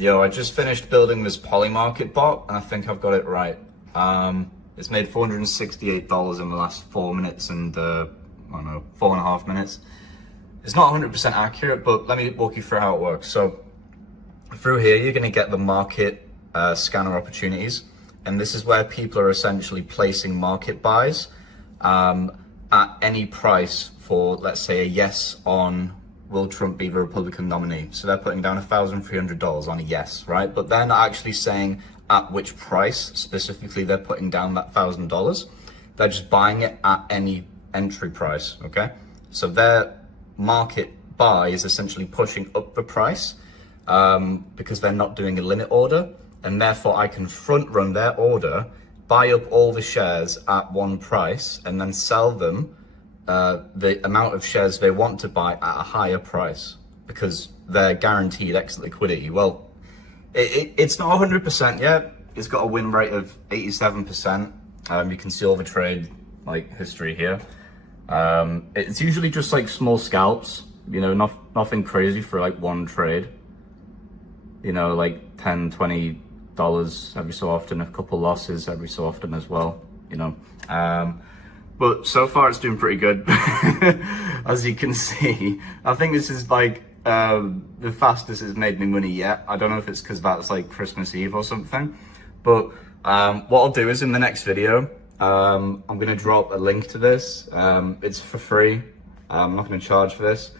Yo, I just finished building this Polymarket bot, and I think I've got it right. It's made $468 in the last 4 minutes and, I don't know, 4.5 minutes. It's not 100% accurate, but let me walk you through how it works. So, through here, you're gonna get the market scanner opportunities, and this is where people are essentially placing market buys at any price for, let's say, a yes on will Trump be the Republican nominee? So they're putting down $1,300 on a yes, right? But they're not actually saying at which price specifically they're putting down that $1,000. They're just buying it at any entry price, okay? So their market buy is essentially pushing up the price because they're not doing a limit order, and therefore I can front run their order, buy up all the shares at one price, and then sell them the amount of shares they want to buy at a higher price because they're guaranteed exit liquidity. Well, it's not 100% yet. It's got a win rate of 87%. You can see all the trade history here. It's usually just like small scalps, you know, nothing crazy for like one trade. You know, like $10, $20 every so often, a couple losses every so often as well, you know. But so far it's doing pretty good. As you can see, I think this is like the fastest it's made me money yet. I don't know if it's because that's like Christmas Eve or something, but what I'll do is in the next video, I'm gonna drop a link to this. It's for free. I'm not gonna charge for this.